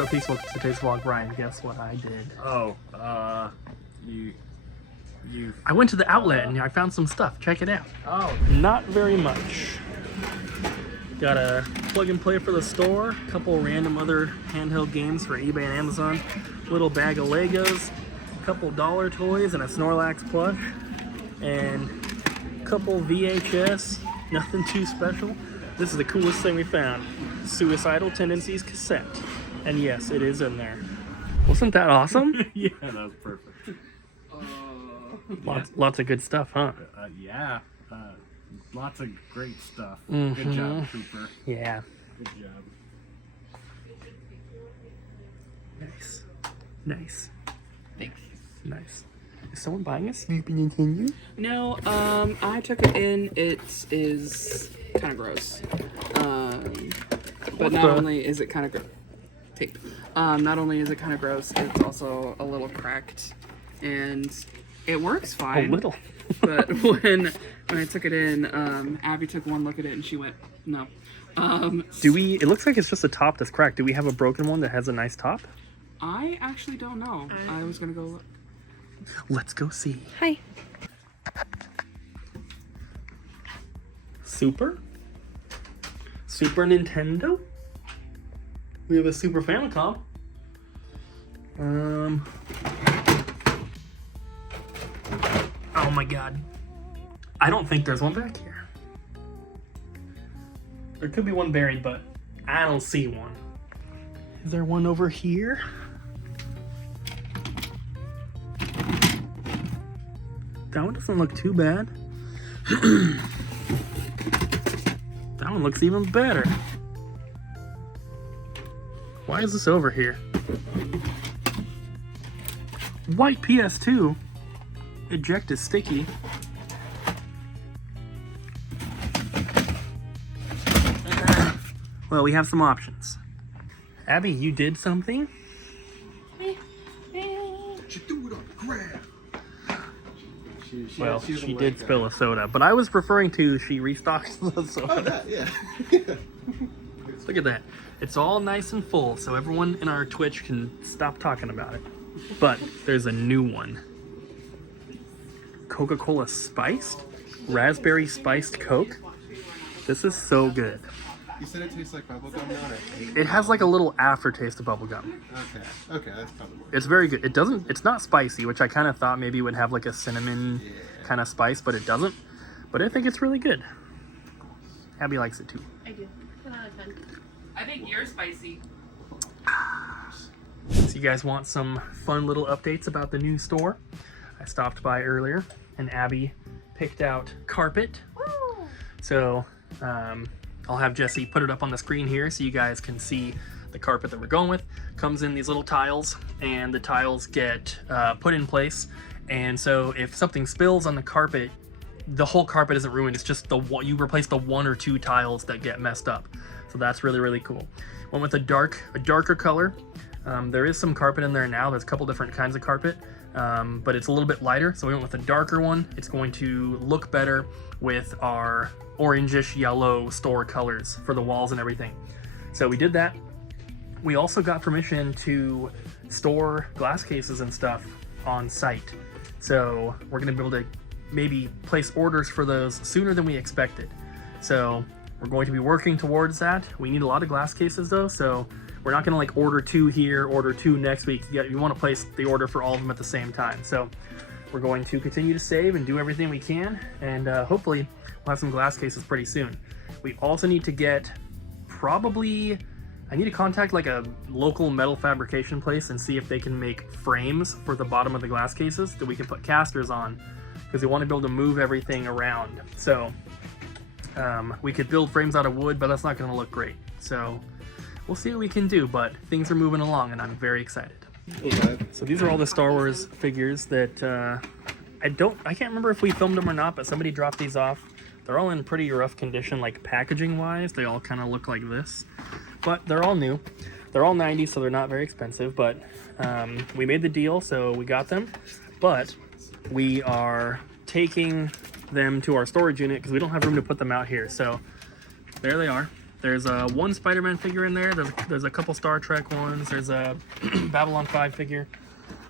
What up, Peaceful Today's Vlog, Brian? Guess what I did? Oh, I went to the outlet and I found some stuff. Check it out. Oh. Not very much. Got a plug and play for the store, a couple random other handheld games for eBay and Amazon, little bag of Legos, a couple dollar toys and a Snorlax plush, and a couple VHS, nothing too special. This is the coolest thing we found. Suicidal Tendencies cassette. And yes, it is in there. Wasn't that awesome? Yeah, that was perfect. Lots of good stuff, huh? Yeah. Lots of great stuff. Mm-hmm. Good job, Cooper. Yeah. Good job. Nice. Nice. Thanks. Nice. Is someone buying a Snoopy Nintendo? No, I took it in. It is kind of gross. But not only is it kind of tape. Not only is it kind of gross, it's also a little cracked, and it works fine. A little. But when I took it in, Abby took one look at it and she went, no. It looks like it's just the top that's cracked. Do we have a broken one that has a nice top? I actually don't know. I was gonna go look. Let's go see. Hi. Super Nintendo? We have a Super Famicom. Oh my god. I don't think there's one back here. There could be one buried, but I don't see one. Is there one over here? That one doesn't look too bad. That one looks even better. Why is this over here? White PS2. Eject is sticky. Well, we have some options. Abby, you did something? She threw it on the ground. Well, she did spill a soda, but I was referring to she restocked the soda. Oh, yeah. Look at that. It's all nice and full, so everyone in our Twitch can stop talking about it. But there's a new one. Coca-Cola Spiced? Raspberry Spiced Coke? This is so good. You said it tastes like bubblegum now, and I hate It has like a little aftertaste of bubblegum. Okay, that's probably more. It's very good. It's not spicy, which I kind of thought maybe would have like a cinnamon kind of spice, but it doesn't. But I think it's really good. Abby likes it too. I do. 10 out of 10. I think you're spicy. So you guys want some fun little updates about the new store? I stopped by earlier and Abby picked out carpet. Woo! So I'll have Jesse put it up on the screen here so you guys can see the carpet that we're going with. Comes in these little tiles, and the tiles get put in place. And so if something spills on the carpet, the whole carpet isn't ruined. It's just you replace the one or two tiles that get messed up. So that's really, really cool. Went with a darker color. There is some carpet in there now. There's a couple different kinds of carpet, but it's a little bit lighter. So we went with a darker one. It's going to look better with our orangish yellow store colors for the walls and everything. So we did that. We also got permission to store glass cases and stuff on site. So we're gonna be able to maybe place orders for those sooner than we expected. So we're going to be working towards that. We need a lot of glass cases though, so we're not gonna like order 2 here, order 2 next week. You wanna place the order for all of them at the same time. So we're going to continue to save and do everything we can, and hopefully we'll have some glass cases pretty soon. We also need to get I need to contact like a local metal fabrication place and see if they can make frames for the bottom of the glass cases that we can put casters on, because we want to be able to move everything around. So we could build frames out of wood, but that's not going to look great. So we'll see what we can do, but things are moving along and I'm very excited. So these are all the Star Wars figures that I can't remember if we filmed them or not, but somebody dropped these off. They're all in pretty rough condition, like packaging wise. They all kind of look like this, but they're all new. They're all 90, so they're not very expensive, but we made the deal, so we got them. But we are taking them to our storage unit because we don't have room to put them out here. So there they are. There's one Spider-Man figure in there. There's a couple Star Trek ones. There's a Babylon 5 figure.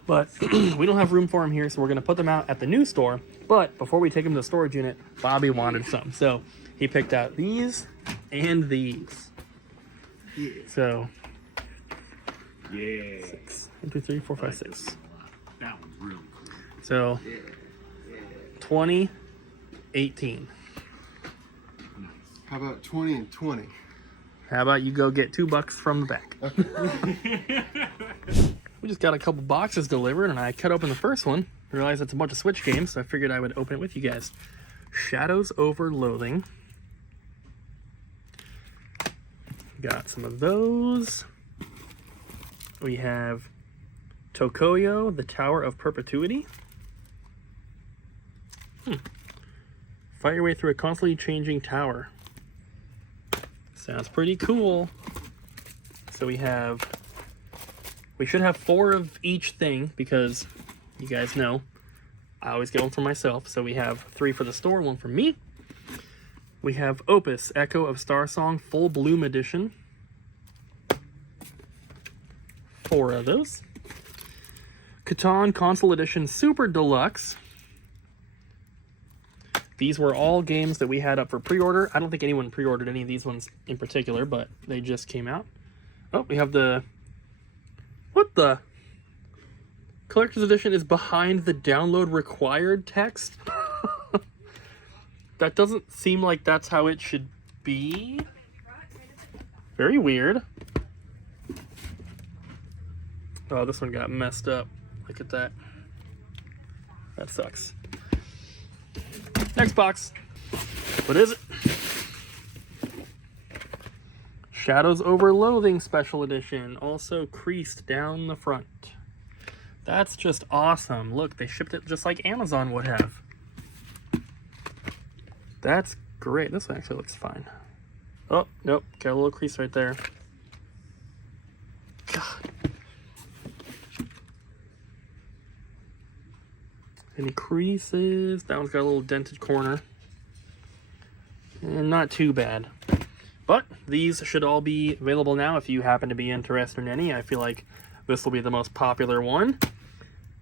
But we don't have room for them here, so we're going to put them out at the new store. But before we take them to the storage unit, Bobby wanted some. So he picked out these and these. Yeah. So, Yeah. 1, 2, 3, 4, 5, 6. That one's really cool. So, 2018. How about 20 and 20? How about you go get $2 from the back? We just got a couple boxes delivered, and I cut open the first one. Realized it's a bunch of Switch games, so I figured I would open it with you guys. Shadows Over Loathing. Got some of those. We have Tokoyo, the Tower of Perpetuity. Fight your way through a constantly changing tower. Sounds pretty cool. So we should have 4 of each thing, because you guys know I always get one for myself. So we have 3 for the store, 1 for me. We have Opus, Echo of Star Song, Full Bloom Edition. 4 of those. Catan Console Edition Super Deluxe. These were all games that we had up for pre-order. I don't think anyone pre-ordered any of these ones in particular, but they just came out. Oh, we have the... What the? Collector's Edition is behind the download required text? That doesn't seem like that's how it should be. Very weird. Oh, this one got messed up. Look at that. That sucks. Next box. What is it? Shadows Over Loathing Special Edition. Also creased down the front. That's just awesome. Look, they shipped it just like Amazon would have. That's great. This one actually looks fine. Oh, nope. Got a little crease right there. God. Any creases? That one's got a little dented corner. And not too bad. But these should all be available now if you happen to be interested in any. I feel like this will be the most popular one.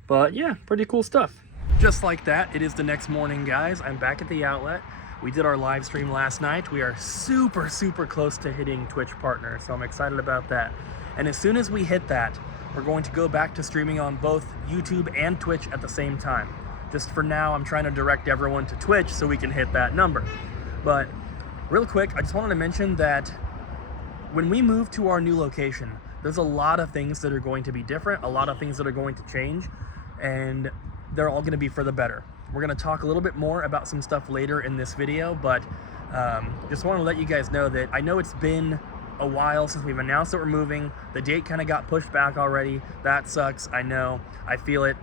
But yeah, pretty cool stuff. Just like that, it is the next morning, guys. I'm back at the outlet. We did our live stream last night. We are super, super close to hitting Twitch Partner, so I'm excited about that. And as soon as we hit that, we're going to go back to streaming on both YouTube and Twitch at the same time. Just for now, I'm trying to direct everyone to Twitch so we can hit that number. But real quick, I just wanted to mention that when we move to our new location, there's a lot of things that are going to be different, a lot of things that are going to change, and they're all going to be for the better. We're going to talk a little bit more about some stuff later in this video, but just want to let you guys know that I know it's been a while since we've announced that we're moving. The date kind of got pushed back already. That sucks. I know. I feel it.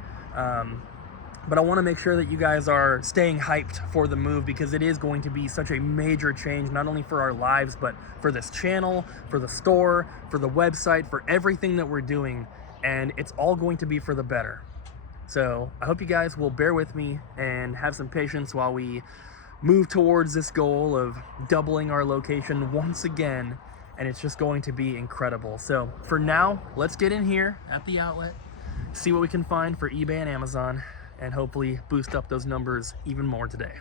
But I want to make sure that you guys are staying hyped for the move, because it is going to be such a major change, not only for our lives, but for this channel, for the store, for the website, for everything that we're doing. And it's all going to be for the better. So I hope you guys will bear with me and have some patience while we move towards this goal of doubling our location once again. And it's just going to be incredible. So for now, let's get in here at the outlet, see what we can find for eBay and Amazon, and hopefully boost up those numbers even more today.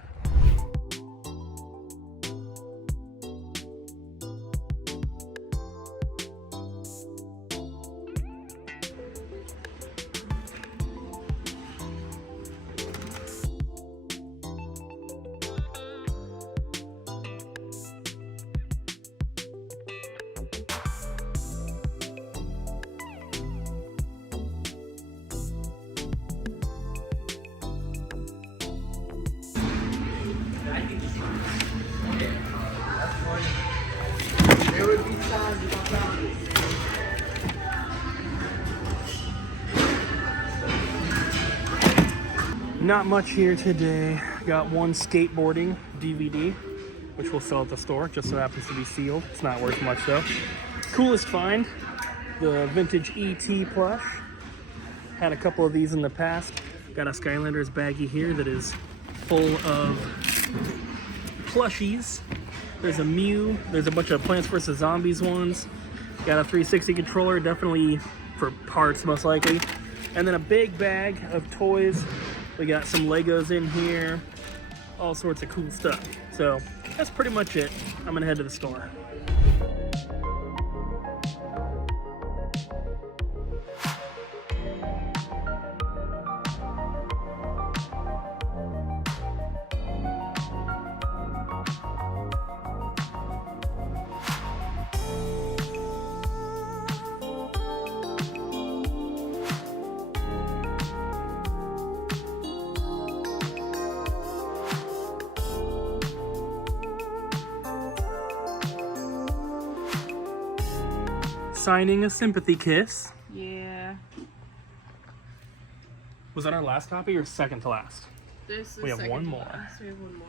Not much here today. Got one skateboarding DVD, which we'll sell at the store. Just so happens to be sealed. It's not worth much though. Coolest find, the vintage ET plush. Had a couple of these in the past. Got a Skylanders baggie here that is full of plushies. There's a Mew. There's a bunch of Plants vs. Zombies ones. Got a 360 controller, definitely for parts most likely. And then a big bag of toys. We got some Legos in here. All sorts of cool stuff. So that's pretty much it. I'm gonna head to the store. Signing a sympathy kiss. Yeah. Was that our last copy or second to last? This is We have second one to more. last. We have one more.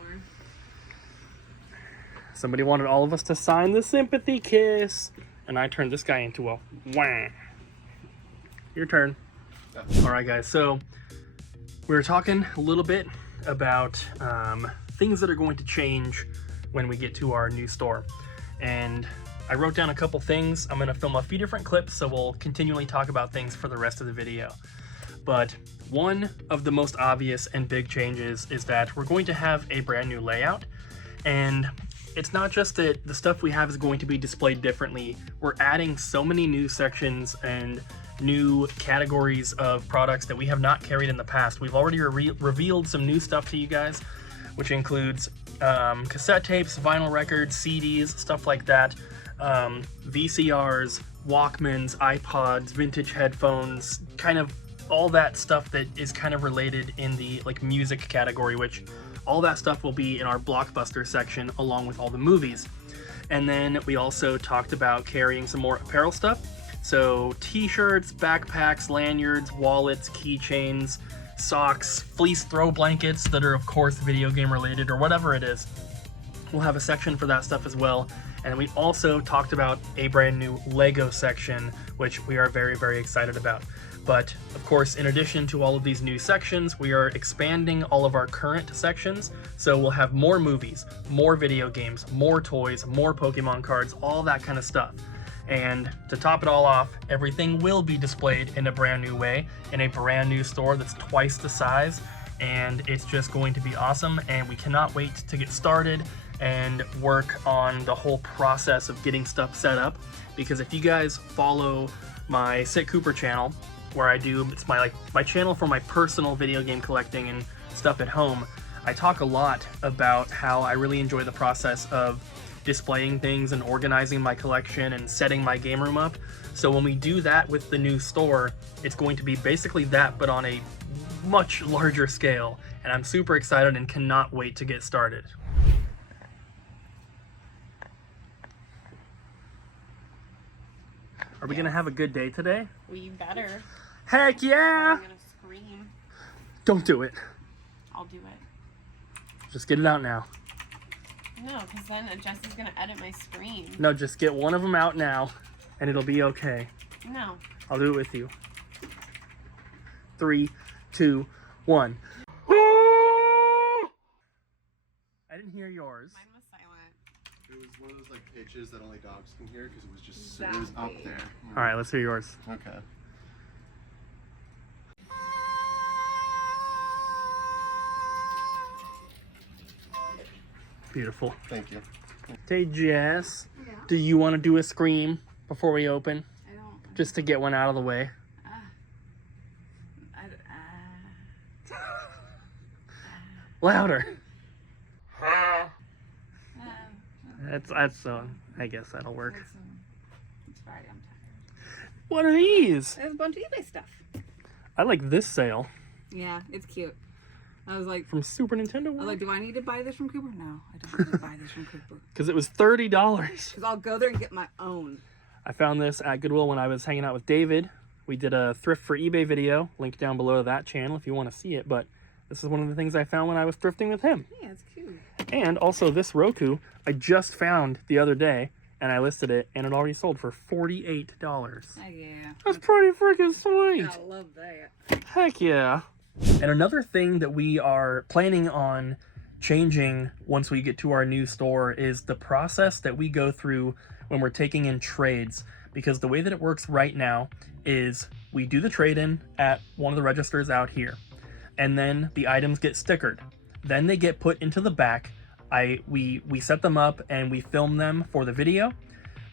Somebody wanted all of us to sign the sympathy kiss, and I turned this guy into a wah. Your turn. All right, guys. So we were talking a little bit about things that are going to change when we get to our new store, and I wrote down a couple things. I'm going to film a few different clips, so we'll continually talk about things for the rest of the video. But one of the most obvious and big changes is that we're going to have a brand new layout, and it's not just that the stuff we have is going to be displayed differently. We're adding so many new sections and new categories of products that we have not carried in the past. We've already revealed some new stuff to you guys, which includes cassette tapes, vinyl records, CDs, stuff like that. VCRs, Walkmans, iPods, vintage headphones, kind of all that stuff that is kind of related in the like music category, which all that stuff will be in our Blockbuster section along with all the movies. And then we also talked about carrying some more apparel stuff. So t-shirts, backpacks, lanyards, wallets, keychains, socks, fleece throw blankets that are of course video game related or whatever it is. We'll have a section for that stuff as well. And we also talked about a brand new Lego section, which we are very, very excited about. But of course, in addition to all of these new sections, we are expanding all of our current sections. So we'll have more movies, more video games, more toys, more Pokemon cards, all that kind of stuff. And to top it all off, everything will be displayed in a brand new way, in a brand new store that's twice the size. And it's just going to be awesome. And we cannot wait to get started and work on the whole process of getting stuff set up, because if you guys follow my Sit Cooper channel, where I do, it's my channel for my personal video game collecting and stuff at home, I talk a lot about how I really enjoy the process of displaying things and organizing my collection and setting my game room up. So when we do that with the new store, it's going to be basically that, but on a much larger scale, and I'm super excited and cannot wait to get started. Are we gonna have a good day today? We better. Heck yeah! I'm gonna scream. Don't do it. I'll do it. Just get it out now. No, because then Jesse's gonna edit my scream. No, just get one of them out now, and it'll be okay. No. I'll do it with you. 3, 2, 1. I didn't hear yours. Mine was silent. It was one of those like pitches that only dogs can hear because it was just it was up there. All right, let's hear yours. Okay. Beautiful. Thank you. Hey, Jess, Yeah. do you want to do a scream before we open? I don't. Just to get one out of the way. Louder. That's I guess that'll work. It's Friday, I'm tired. What are these? There's a bunch of eBay stuff. I like this sale Yeah, it's cute. I was like, from Super Nintendo do I need to buy this from Cooper? No, I don't need to buy this from Cooper. because it was $30. Because I'll go there and get my own. I found this at Goodwill when I was hanging out with David. We did a thrift for eBay video, link down below to that channel if you want to see it, but this is one of the things I found when I was thrifting with him. Yeah, it's cute. And also this Roku, I just found the other day, and I listed it, and it already sold for $48. Oh, yeah. That's pretty freaking sweet. I love that. Heck yeah. And another thing that we are planning on changing once we get to our new store is the process that we go through when we're taking in trades. Because the way that it works right now is we do the trade-in at one of the registers out here, and then the items get stickered. Then they get put into the back. We set them up and we film them for the video.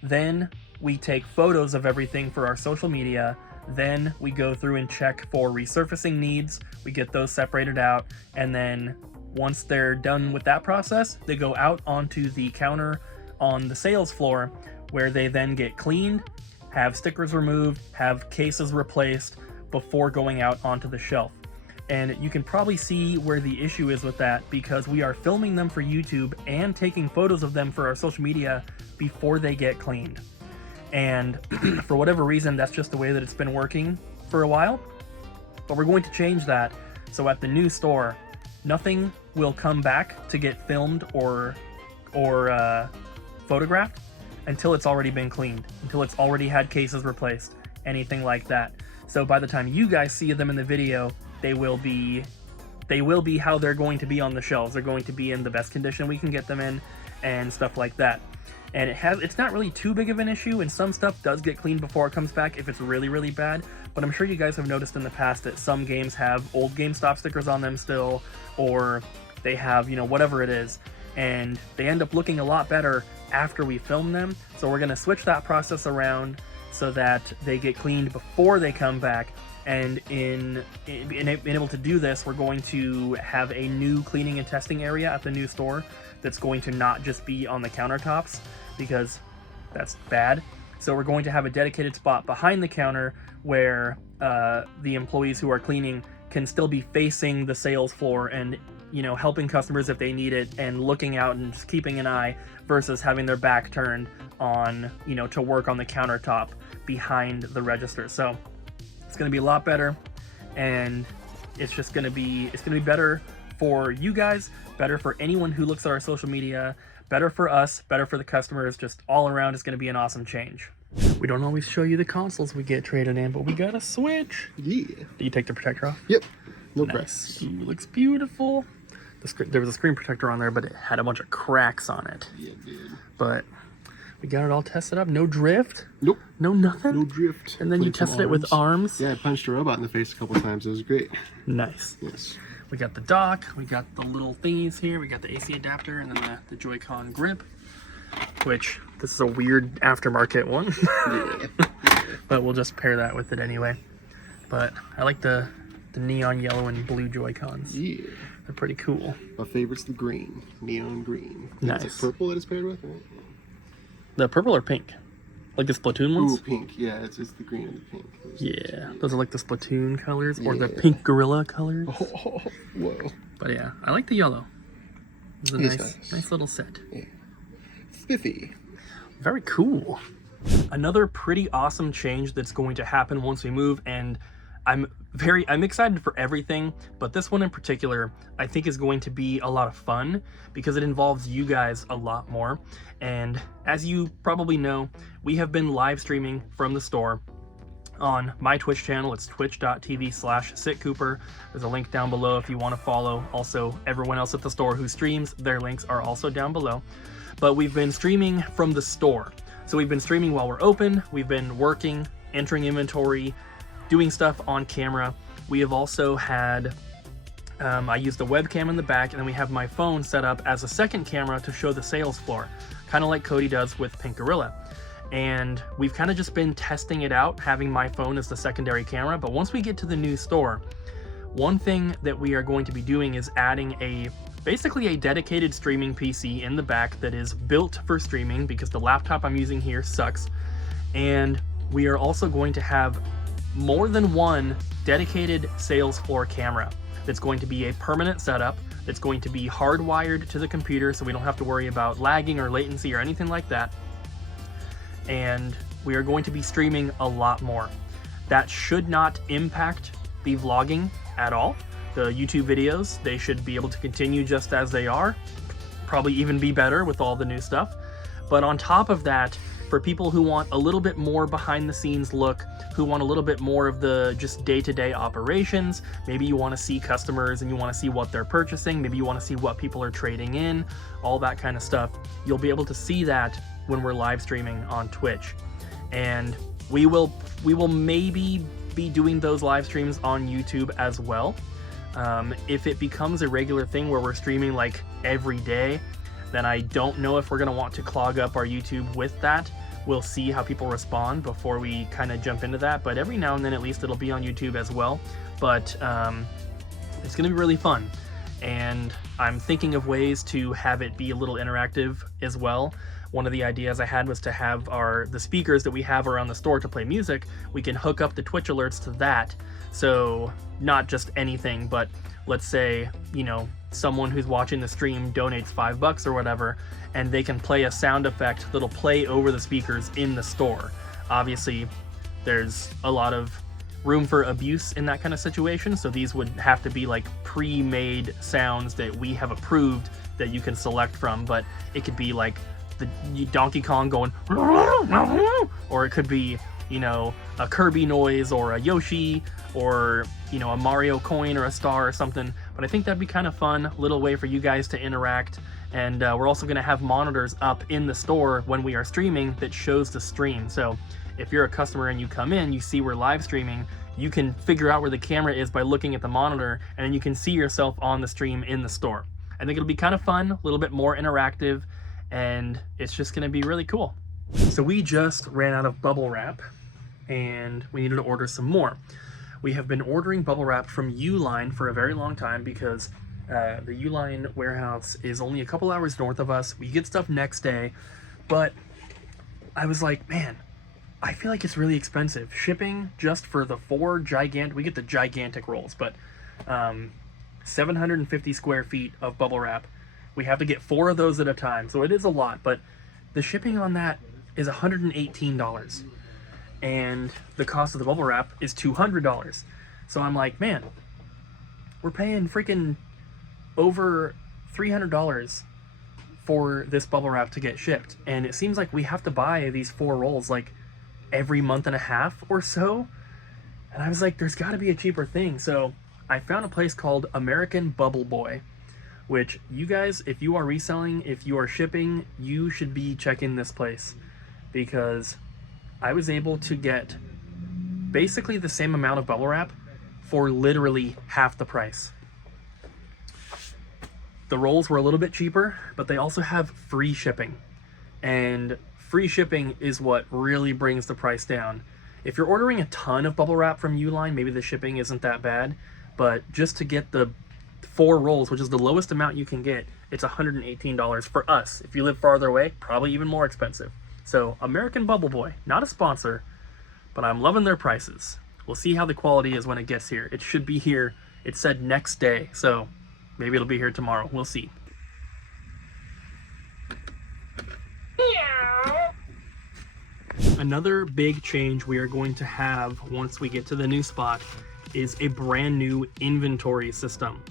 Then we take photos of everything for our social media. Then we go through and check for resurfacing needs. We get those separated out, and then once they're done with that process, they go out onto the counter on the sales floor, where they then get cleaned, have stickers removed, have cases replaced before going out onto the shelf. And you can probably see where the issue is with that, because we are filming them for YouTube and taking photos of them for our social media before they get cleaned. And for whatever reason, that's just the way that it's been working for a while. But we're going to change that. So at the new store, nothing will come back to get filmed or photographed until it's already been cleaned, until it's already had cases replaced, anything like that. So by the time you guys see them in the video, they will be how they're going to be on the shelves. They're going to be in the best condition we can get them in and stuff like that. And it's not really too big of an issue, and some stuff does get cleaned before it comes back if it's really, really bad. But I'm sure you guys have noticed in the past that some games have old GameStop stickers on them still, or they have, you know, whatever it is, and they end up looking a lot better after we film them. So we're gonna switch that process around so that they get cleaned before they come back. And in being able to do this, we're going to have a new cleaning and testing area at the new store that's going to not just be on the countertops, because that's bad. So we're going to have a dedicated spot behind the counter where the employees who are cleaning can still be facing the sales floor and, you know, helping customers if they need it and looking out and just keeping an eye, versus having their back turned on, you know, to work on the countertop behind the register. So it's going to be a lot better, and it's going to be better for you guys, better for anyone who looks at our social media, better for us, better for the customers. Just all around, it's going to be an awesome change. We don't always show you the consoles we get traded in, but we got a Switch. Yeah. Do you take the protector off? Yep. No Nice. press. Ooh, looks beautiful. There was a screen protector on there, but it had a bunch of cracks on it. Yeah, it did. But we got it all tested up. No drift. Nope. No nothing. No drift. And then you Played some tested it with arms. Yeah, I punched a robot in the face a couple times. It was great. Nice. Yes. We got the dock. We got the little thingies here. We got the AC adapter, and then the Joy-Con grip, which this is a weird aftermarket one. Yeah. But we'll just pair that with it anyway. But I like the neon yellow and blue Joy-Cons. Yeah. They're pretty cool. My favorite's the green. Neon green. Nice. Is it purple that it's paired with? Right? The purple or pink? Like the Splatoon ones? Ooh, pink. Yeah, it's the green and the pink. Yeah, those are like the Splatoon colors, or the Yeah. pink gorilla colors. Oh, whoa. But yeah, I like the yellow. It's a It's nice little set. Yeah. Spiffy. Very cool. Another pretty awesome change that's going to happen once we move, and I'm excited for everything, but this one in particular I think is going to be a lot of fun because it involves you guys a lot more. And as you probably know, we have been live streaming from the store on my Twitch channel. It's twitch.tv/sitcooper. There's a link down below if you want to follow. Also, everyone else at the store who streams, their links are also down below. But we've been streaming from the store. So we've been streaming while we're open. We've been working, entering inventory, doing stuff on camera. We have also had, I used the webcam in the back, and then we have my phone set up as a second camera to show the sales floor, kind of like Cody does with Pink Gorilla. And we've kind of just been testing it out, having my phone as the secondary camera. But once we get to the new store, one thing that we are going to be doing is adding basically a dedicated streaming PC in the back that is built for streaming, because the laptop I'm using here sucks. And we are also going to have more than one dedicated sales floor camera that's going to be a permanent setup, that's going to be hardwired to the computer so we don't have to worry about lagging or latency or anything like that. And we are going to be streaming a lot more. That should not impact the vlogging at all. The YouTube videos, they should be able to continue just as they are, probably even be better with all the new stuff. But on top of that, for people who want a little bit more behind the scenes look, who want a little bit more of the just day-to-day operations. Maybe you want to see customers and you want to see what they're purchasing. Maybe you want to see what people are trading in, all that kind of stuff. You'll be able to see that when we're live streaming on Twitch. And we will maybe be doing those live streams on YouTube as well. If it becomes a regular thing where we're streaming like every day, then I don't know if we're going to want to clog up our YouTube with that. We'll see how people respond before we kind of jump into that. But every now and then, at least, it'll be on YouTube as well. But it's going to be really fun. And I'm thinking of ways to have it be a little interactive as well. One of the ideas I had was to have the speakers that we have around the store to play music, we can hook up the Twitch alerts to that. So not just anything, but let's say, you know, someone who's watching the stream donates $5 or whatever, and they can play a sound effect that'll play over the speakers in the store. Obviously, there's a lot of room for abuse in that kind of situation, so these would have to be like pre-made sounds that we have approved that you can select from, but it could be like the Donkey Kong going, or it could be, you know, a Kirby noise or a Yoshi, or, you know, a Mario coin or a star or something. But I think that'd be kind of fun, little way for you guys to interact. And we're also going to have monitors up in the store when we are streaming that shows the stream. So if you're a customer and you come in, you see we're live streaming, you can figure out where the camera is by looking at the monitor, and then you can see yourself on the stream in the store. I think it'll be kind of fun, a little bit more interactive, and it's just going to be really cool. So we just ran out of bubble wrap, and we needed to order some more. We have been ordering bubble wrap from Uline for a very long time because the Uline warehouse is only a couple hours north of us. We get stuff next day, but I was like, man, I feel like it's really expensive. Shipping just for the we get the gigantic rolls, but 750 square feet of bubble wrap. We have to get 4 of those at a time, so it is a lot, but the shipping on that is $118. And the cost of the bubble wrap is $200. So I'm like, man, we're paying freaking over $300 for this bubble wrap to get shipped. And it seems like we have to buy these 4 rolls like every month and a half or so. And I was like, there's gotta be a cheaper thing. So I found a place called American Bubble Boy, which you guys, if you are reselling, if you are shipping, you should be checking this place, because I was able to get basically the same amount of bubble wrap for literally half the price. The rolls were a little bit cheaper, but they also have free shipping. And free shipping is what really brings the price down. If you're ordering a ton of bubble wrap from Uline, maybe the shipping isn't that bad, but just to get the 4 rolls, which is the lowest amount you can get, it's $118 for us. If you live farther away, probably even more expensive. So American Bubble Boy, not a sponsor, but I'm loving their prices. We'll see how the quality is when it gets here. It should be here. It said next day, so maybe it'll be here tomorrow. We'll see. Another big change we are going to have once we get to the new spot is a brand new inventory system.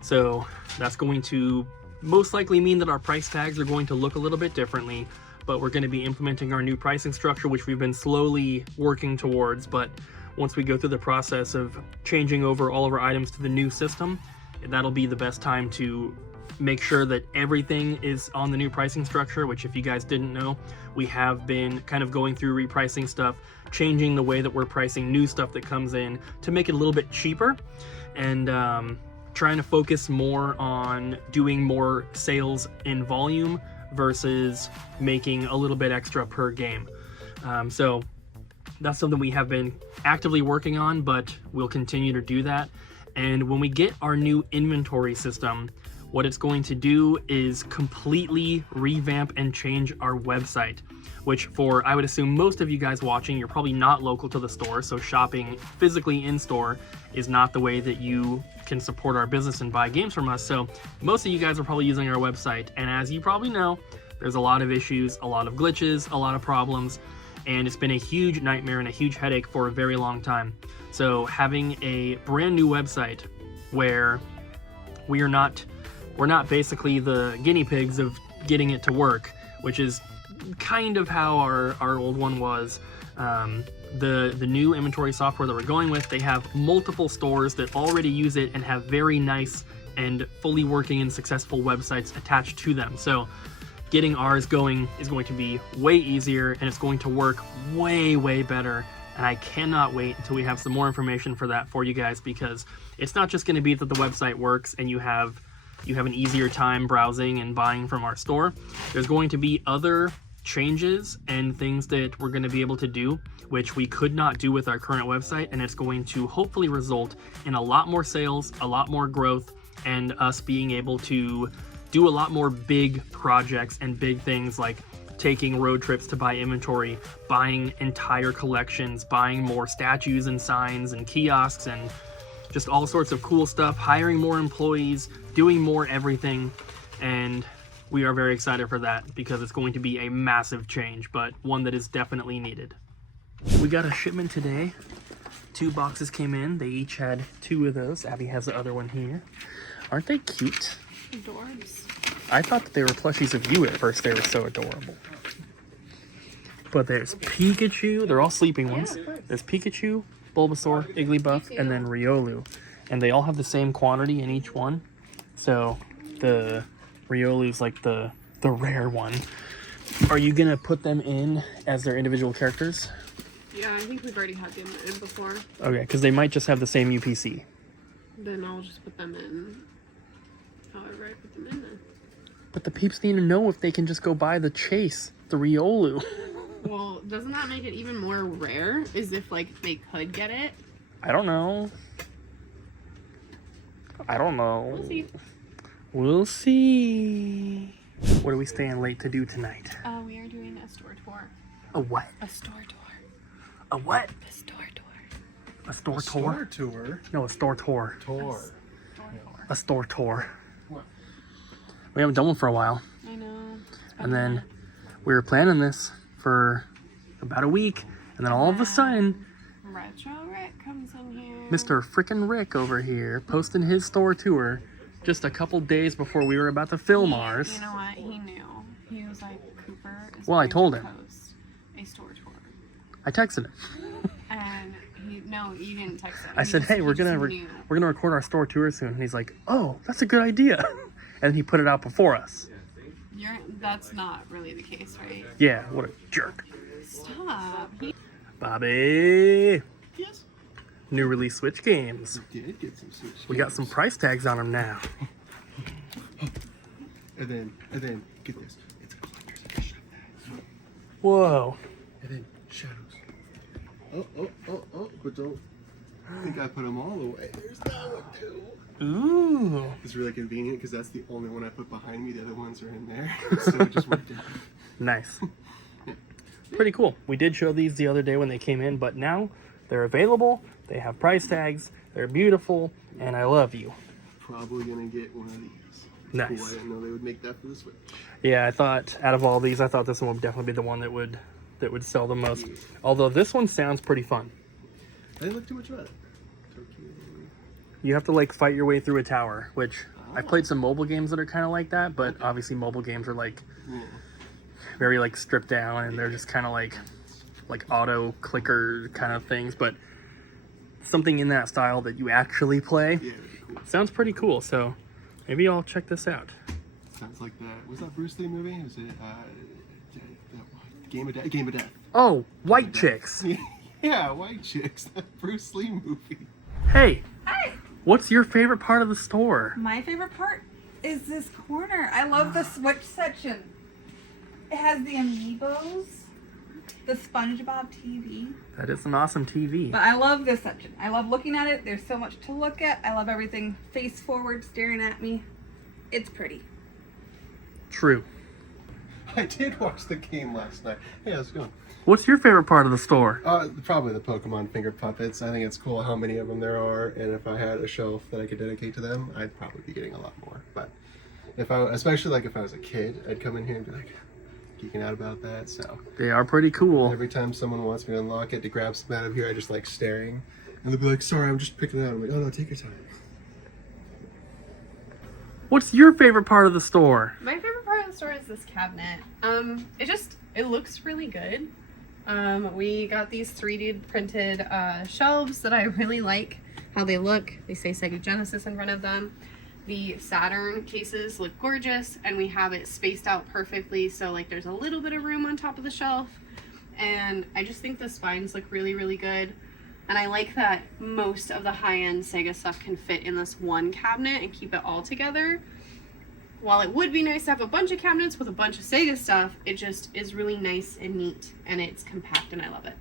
So that's going to most likely mean that our price tags are going to look a little bit differently, but we're going to be implementing our new pricing structure, which we've been slowly working towards. But once we go through the process of changing over all of our items to the new system, that'll be the best time to make sure that everything is on the new pricing structure, which, if you guys didn't know, we have been kind of going through repricing stuff, changing the way that we're pricing new stuff that comes in to make it a little bit cheaper, and trying to focus more on doing more sales in volume versus making a little bit extra per game. So that's something we have been actively working on, but we'll continue to do that. And when we get our new inventory system, what it's going to do is completely revamp and change our website, which, for, I would assume, most of you guys watching, you're probably not local to the store, so shopping physically in store is not the way that you can support our business and buy games from us. So most of you guys are probably using our website, and as you probably know, there's a lot of issues, a lot of glitches, a lot of problems, and it's been a huge nightmare and a huge headache for a very long time. So having a brand new website where we're not basically the guinea pigs of getting it to work, which is kind of how our old one was. The new inventory software that we're going with, they have multiple stores that already use it and have very nice and fully working and successful websites attached to them. So getting ours going is going to be way easier, and it's going to work way better. And I cannot wait until we have some more information for that for you guys, because it's not just going to be that the website works and you have an easier time browsing and buying from our store. There's going to be other changes and things that we're going to be able to do which we could not do with our current website, and it's going to hopefully result in a lot more sales, a lot more growth, and us being able to do a lot more big projects and big things like taking road trips to buy inventory, buying entire collections, buying more statues and signs and kiosks and just all sorts of cool stuff, hiring more employees, doing more everything. And we are very excited for that because it's going to be a massive change, but one that is definitely needed. We got a shipment today. 2 boxes came in. They each had 2 of those. Abby has the other one here. Aren't they cute? Adorbs. I thought that they were plushies of you at first. They were so adorable. But there's Pikachu. They're all sleeping ones. There's Pikachu, Bulbasaur, Igglybuff, and then Riolu. And they all have the same quantity in each one. So the Riolu's like the rare one. Are you gonna put them in as their individual characters? Yeah, I think we've already had them in before. Okay, because they might just have the same UPC. Then I'll just put them in however I put them in there. But the peeps need to know if they can just go buy the Chase, the Riolu. Well, doesn't that make it even more rare? As if, like, they could get it? I don't know. We'll see. We'll see. What are we staying late to do tonight? We are doing a store tour. A what? A store tour. A what? A store tour. A store Store tour? tour. No, a store tour. Tour. A store tour. We haven't done one for a while. I know. And then we were planning this for about a week, and then all of a sudden, Retro Rick comes in here. Mr. Frickin' Rick over here posting his store tour just a couple days before we were about to film ours. You know what? He knew. He was like, Cooper is Well, I going told to him. post a store tour. I texted him. And no, you didn't text him. I said, hey, we're gonna record our store tour soon. And he's like, oh, that's a good idea. And he put it out before us. That's not really the case, right? Yeah, what a jerk. Stop. Bobby. Yes. New release Switch games. We did get some Switch. We got some price tags on them now. And then get this. It's a collector's edition. Whoa. And then shadows. Oh, but don't think I put them all away. There's that one too. Ooh. It's really convenient because that's the only one I put behind me. The other ones are in there. So it just worked out. Nice. Pretty cool. We did show these the other day when they came in, but now they're available. They have price tags. They're beautiful, and I love you. Probably gonna get one of these. Nice. Cool. I didn't know they would make that for the Switch. Yeah, I thought out of all these, I thought this one would definitely be the one that would sell the most. Although this one sounds pretty fun. I didn't look too much about it. You have to like fight your way through a tower, which I've played some mobile games that are kind of like that, but obviously mobile games are like very like stripped down, and they're just kind of like auto clicker kind of things, but something in that style that you actually play sounds pretty cool. So maybe I'll check this out. Sounds like that. Was that Bruce Lee movie? Was it Game of Death? Oh, White Chicks. Yeah, White Chicks. That Bruce Lee movie. Hey. Hi. What's your favorite part of the store? My favorite part is this corner. I love the Switch section. It has the amiibos, the SpongeBob TV. That is an awesome TV. But I love this section. I love looking at it. There's so much to look at. I love everything face forward staring at me. It's pretty. True. I did watch the game last night. Hey, how's it going? What's your favorite part of the store? Probably the Pokemon finger puppets. I think it's cool how many of them there are, and if I had a shelf that I could dedicate to them, I'd probably be getting a lot more. But especially like if I was a kid, I'd come in here and be like geeking out about that. So They are pretty cool. every time someone wants me to unlock it to grab some out of here, I just like staring, and they'll be like, "Sorry, I'm just picking it out." I'm like, "Oh no, take your time." What's your favorite part of the store? My favorite part of the store is this cabinet. It looks really good. We got these 3D printed shelves that I really like how they look. They say Sega Genesis in front of them. The Saturn cases look gorgeous, and we have it spaced out perfectly, so like there's a little bit of room on top of the shelf. And I just think the spines look really, really good. And I like that most of the high-end Sega stuff can fit in this one cabinet and keep it all together. While it would be nice to have a bunch of cabinets with a bunch of Sega stuff, it just is really nice and neat, and it's compact, and I love it.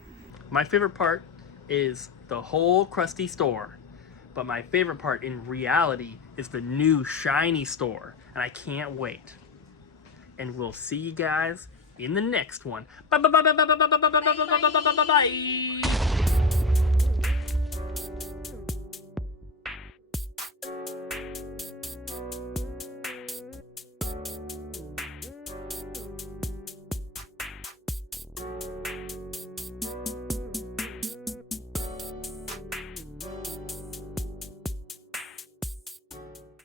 My favorite part is the whole crusty store. But my favorite part in reality is the new shiny store. And I can't wait. And we'll see you guys in the next one. Bye.